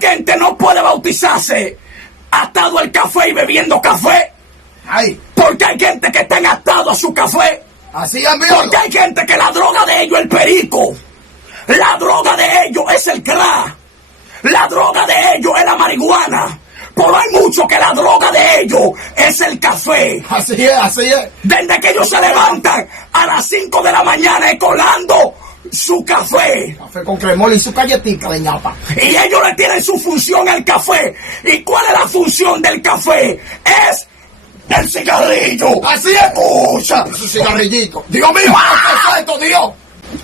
gente no puede bautizarse atado al café y bebiendo café. Ay. Porque hay gente que está atado a su café. Así es, amigo. Porque hay gente que la droga de ellos es el perico. La droga de ellos es el crack. La droga de ellos es la marihuana. Pero hay muchos que la droga de ellos es el café. Así es, así es. Desde que ellos se levantan a las 5 de la mañana colando su café. Café con cremol y su galletita de ñapa. Y ellos le tienen su función al café. ¿Y cuál es la función del café? Es el cigarrillo. Así es. Escucha. Su cigarrillito. Dios mío. ¿Qué es esto, Dios?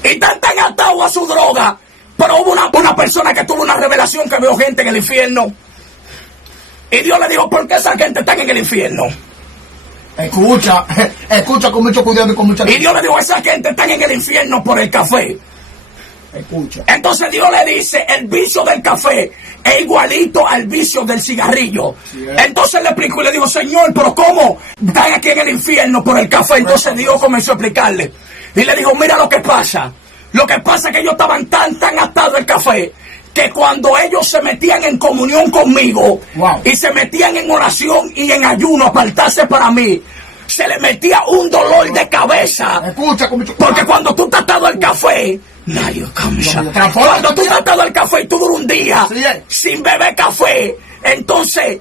Y están tan atados a su droga. Pero hubo una persona que tuvo una revelación que vio gente en el infierno. Y Dios le dijo, ¿por qué esa gente está en el infierno? Escucha con mucho cuidado y con mucha... Y Dios le dijo, esa gente está en el infierno por el café. Escucha. Entonces Dios le dice, el vicio del café es igualito al vicio del cigarrillo. Sí, entonces le explicó y le dijo, Señor, pero ¿cómo están aquí en el infierno por el café? Entonces Dios comenzó a explicarle. Y le dijo, mira lo que pasa. Lo que pasa es que ellos estaban tan atados al café, que cuando ellos se metían en comunión conmigo, y se metían en oración y en ayuno, apartarse para mí, se le metía un dolor de cabeza. Escucha, porque cuando tú estás atado al café, cuando tú estás atado al café y tú duras un día sin beber café, entonces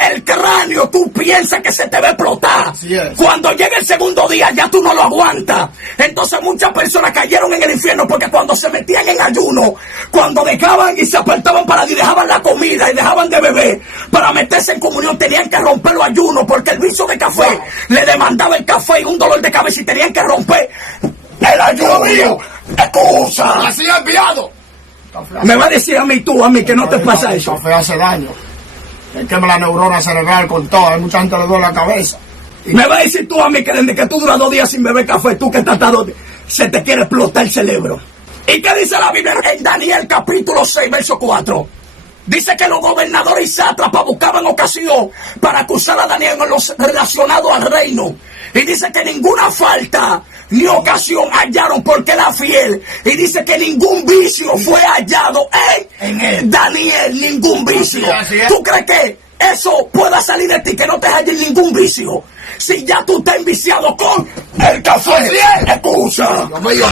el cráneo tú piensas que se te va a explotar. Cuando llega el segundo día ya tú no lo aguantas. Entonces muchas personas cayeron en el infierno porque cuando se metían en ayuno, cuando dejaban y se apartaban para y dejaban la comida y dejaban de beber para meterse en comunión, tenían que romper los ayunos porque el vicio de café le demandaba el café y un dolor de cabeza y tenían que romper el ayuno. Mío, excusa. Así es, enviado. Me va a decir a mí que no te pasa eso. El café hace daño. Que quema la neurona cerebral con todo. Hay mucha gente que le duele la cabeza. Me va a decir tú a mí que desde que tú duras 2 días sin beber café, tú que estás atado, se te quiere explotar el cerebro. ¿Y qué dice la Biblia en Daniel capítulo 6, verso 4? Dice que los gobernadores y sátrapas buscaban ocasión para acusar a Daniel en lo relacionado al reino. Y dice que ninguna falta ni ocasión hallaron porque era fiel. Y dice que ningún vicio fue hallado en él. Daniel, ningún vicio. ¿Tú crees que eso pueda salir de ti, que no te hallen ningún vicio? Si ya tú estás enviciado con el café. Escucha.